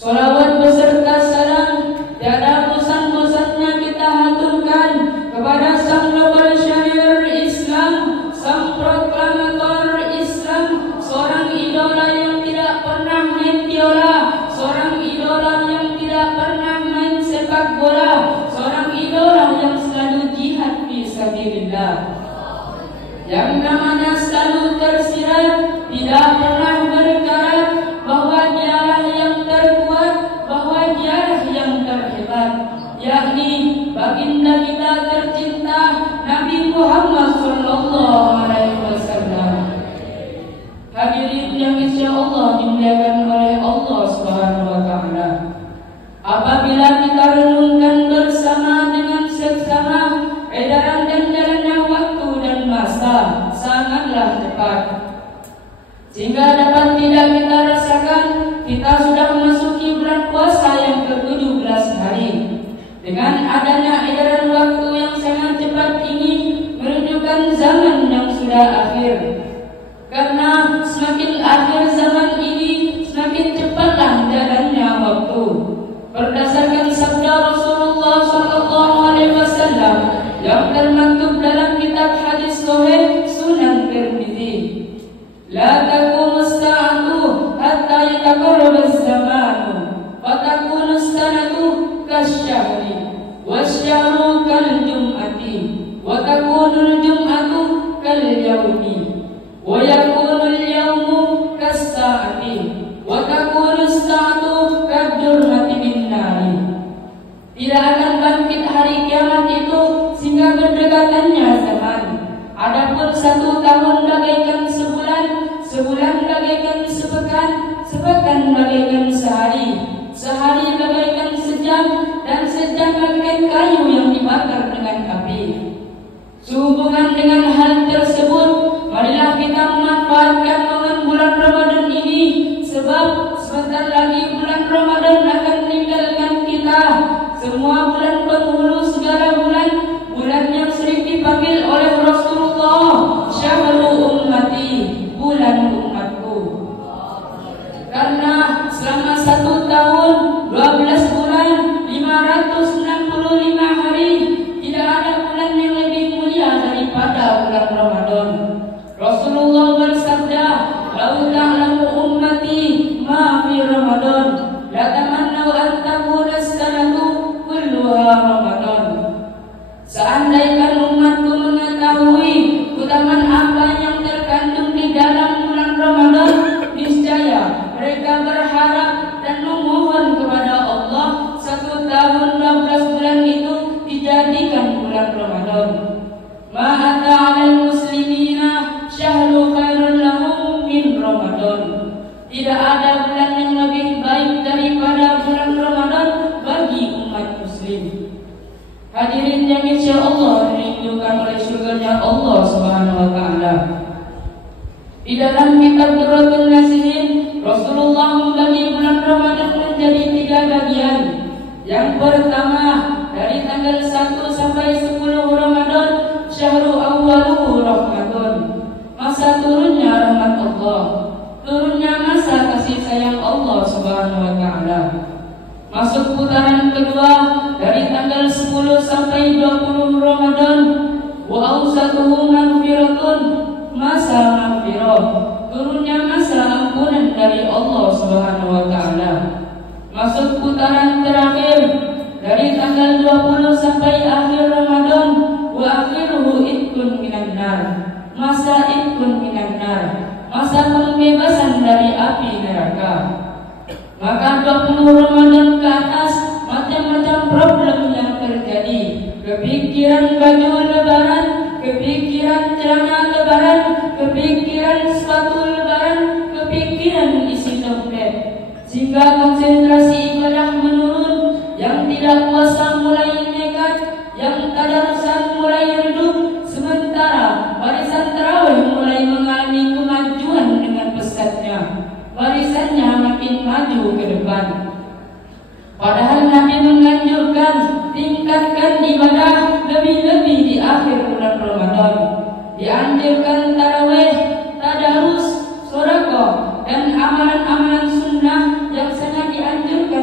Sholawat beserta salam tiada bosan-bosannya kita haturkan kepada Sang Global Syariah Islam, Sang Proklamator Islam, seorang idola yang tidak pernah main biola, seorang idola yang tidak pernah main sepak bola, seorang idola yang selalu jihad fisabilillah, yang namanya selalu tersirat, tidak pernah berkarat bahwa dialah yang terkuat, bahwa dialah yang terhebat, yakni baginda kita tercinta Nabi Muhammad SAW. Hadirin yang insyaallah dimuliakan oleh Allah Subhanahu wa taala. Apabila kita renungkan bersama dengan seksama, edaran dan jalannya waktu dan masa sangatlah cepat, sehingga dapat tidak kita rasakan kita sudah memasuki bulan puasa yang ke-17 hari. Dengan adanya edaran waktu yang sangat cepat ini menunjukkan zaman yang sudah akhir. Karena semakin akhir zaman ini, semakin cepatlah jalannya waktu. Berdasarkan sabda Rasulullah SAW yang termaktub dalam kitab hadis sahih Sunan Tirmizi, la taqumu as-sa'atu hatta yataqarraba az-zamanu wa takunu as-sanatu kasyahri wasyahru kal-jum'ati wa takunu al-jum'atu kal-yawmi wa yakunu al-yawmu kas-sa'ati wa takunu as-sa'atu kad-durhati bin-nari. Tidak akan bangkit hari kiamat itu sehingga berdekatannya zaman. Adapun 1 tahun bagaikan sebulan, sebulan bagaikan sepekan, sepekan bagaikan sehari, sehari bagaikan sejam, dan sejam bagaikan kayu yang dibakar dengan api. Sehubungan dengan hal tersebut, marilah kita memanfaatkan momen bulan Ramadan ini, sebab sebentar lagi bulan Ramadan akan meninggalkan kita. Semua bulan penghulu segala bulan, bulan yang sering dipanggil oleh Rasulullah syahrul ummati, bulan umatku. Karena selama 1 tahun 12 bulan 565 hari tidak ada bulan yang lebih mulia daripada bulan Ramadan. Rasulullah bersabda, "Lau ta'lamu ummati ma fi Ramadan, la tamannaw an takuna as-sanatu kulluha Ramadan." Seandainya umatku mengetahui keutamaan apa yang terkandung di dalam bulan Ramadan, niscaya mereka berharap dan memohon kepada Allah 1 tahun 12 bulan itu dijadikan bulan Ramadan. Ma'ata 'alal muslimina syahru khairun lahum min Ramadan. Tidak ada bulan yang lebih baik daripada bulan Ramadan bagi umat muslim. Hadirin yang insyaallah dirindukan oleh surganya Allah Subhanahu wa taala. Di dalam kitab Durratul Nasihin, Rasulullah membagi bulan Ramadan menjadi 3 bagian. Yang pertama, dari tanggal 1 sampai 10 Ramadan, syahrul awwaluhu rahmatun, masa turunnya rahmat Allah, turunnya masa kasih sayang Allah Subhanahu wa taala. Masuk putaran kedua dari tanggal 10 sampai 20 Ramadan, wa awsatuhu maghfiratun, masa maghfirah, turunnya masa ampunan dari Allah Subhanahu wa taala. Masuk putaran terakhir dari tanggal 20 sampai akhir Ramadan, wa akhiruhu itqun minan nar, masa itqun minan nar, masa pembebasan dari api neraka. Maka 20 Ramadan ke atas, macam-macam problem yang terjadi. Kepikiran baju lebaran, kepikiran celana lebaran, kepikiran sepatu lebaran, kepikiran isi dompet, sehingga konsentrasi ibadah menurun. Yang tidak puasa mulai nekat, yang tadarusan mulai redup, sementara barisan tarawih mulai mengalami kemajuan dengan pesatnya. Barisannya makin maju ke depan. Padahal Nabi menganjurkan tingkatkan ibadah lebih-lebih di akhir bulan Ramadan. Dianjurkan tarawih, tadarus, sedekah, dan amalan-amalan sunnah yang sangat dianjurkan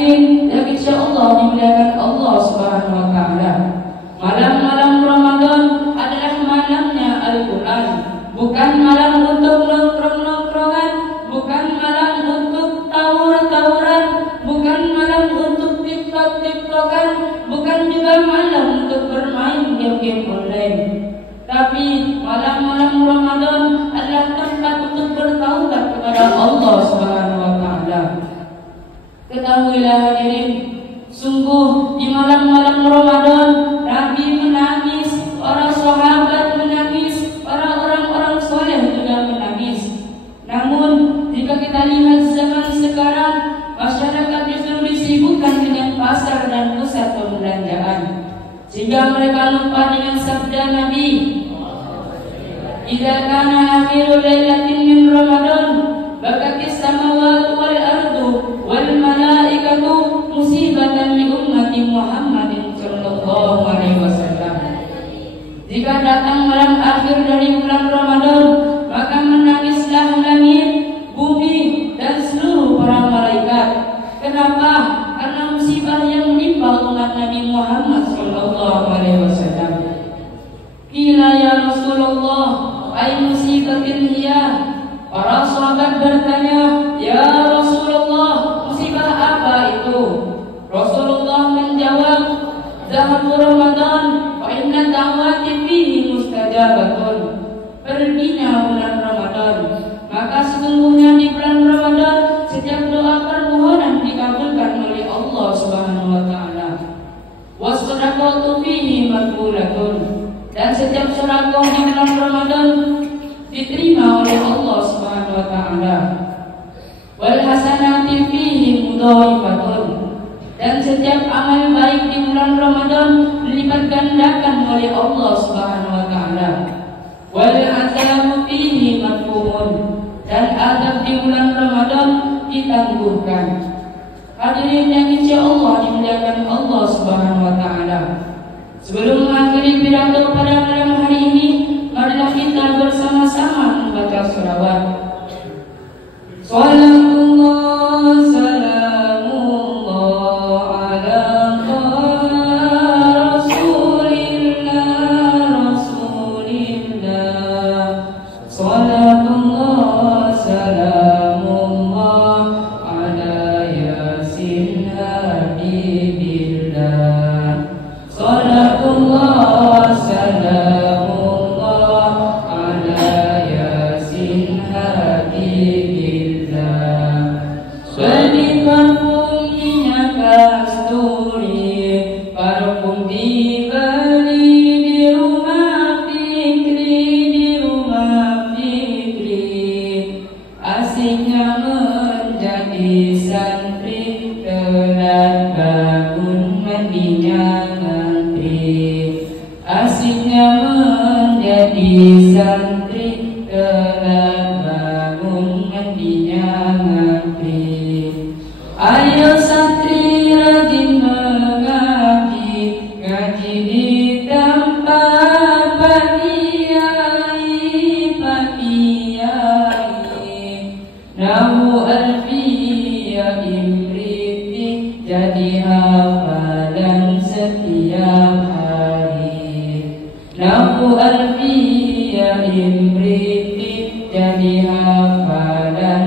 hadirin yang insyaallah dimuliakan Allah Subhanahu wa taala. Malam-malam Ramadan adalah malamnya Al-Qur'an, bukan malam untuk nongkrong-nongkrongan, bukan malam untuk tawur-tawuran, bukan malam untuk TikTok-TikTokan, bukan juga malam untuk bermain game-game online. Tapi malam-malam Ramadan adalah tempat untuk bertaubat kepada Allah Subhanahu wa taala. Ketahuilah hadirin, sungguh di malam-malam Ramadan Nabi menangis, para sahabat menangis, para orang-orang soleh juga menangis. Namun jika kita lihat zaman sekarang, masyarakat justru disibukkan dengan pasar dan pusat perbelanjaan, sehingga mereka lupa dengan sabda Nabi, "Idza kana akhiru lailatin min Ramadan, bakatis samawati wal ardu wal malaikatu musibatan li ummati Muhammadin sallallahu alaihi wasallam." Jika datang malam akhir dari bulan Ramadan, maka menangislah langit, bumi, dan seluruh para malaikat. Kenapa? Karena musibah yang menimpa umat Nabi Muhammad sallallahu alaihi wasallam. Qila ya Rasulullah, ay musibatin hiya? Para sahabat bertanya, "Ya Rasulullah, musibah apa itu?" Rasulullah menjawab, "Zahabu Ramadan wa inna da'wati fihi mustajabatun." Perginya bulan Ramadan, maka sesungguhnya di bulan Ramadan setiap doa permohonan dikabulkan oleh Allah Subhanahu wa taala. Was-shadaqatu fihi maqbulatun, dan setiap sedekah di bulan Ramadan diterima oleh Allah Subhanahu wa taala. Wal hasanati fihi mudha'ifatun, dan setiap amal baik di bulan Ramadan dilipat gandakan oleh Allah Subhanahu wa taala. Wal azabu fihi madfuun, dan azab di bulan Ramadan ditangguhkan. Hadirin yang insyaallah dimuliakan Allah Subhanahu wa taala. Sebelum mengakhiri pidato pada malam hari ini, marilah kita bersama-sama membaca shalawat. Salamullah salamullah ala rasulillah rasulillah. Salamullah salamullah ala yasin habibillah. Salatullah salamullah ala yasin habibillah. Parfum minyak kasturi, parfum dibeli di rumah Fikri, di rumah Fikri. Asiknya menjadi santri, telat bangun mandinya ngantri. Asiknya menjadi santri, telat bangun mandinya ngantri. Ayo santri rajin mengaji, ngaji di tempat Pak Kiai, Pak Kiai. Nahu alfiyah imriti, jadi hafalan setiap hari. Nahu alfiyah imriti, jadi hafalan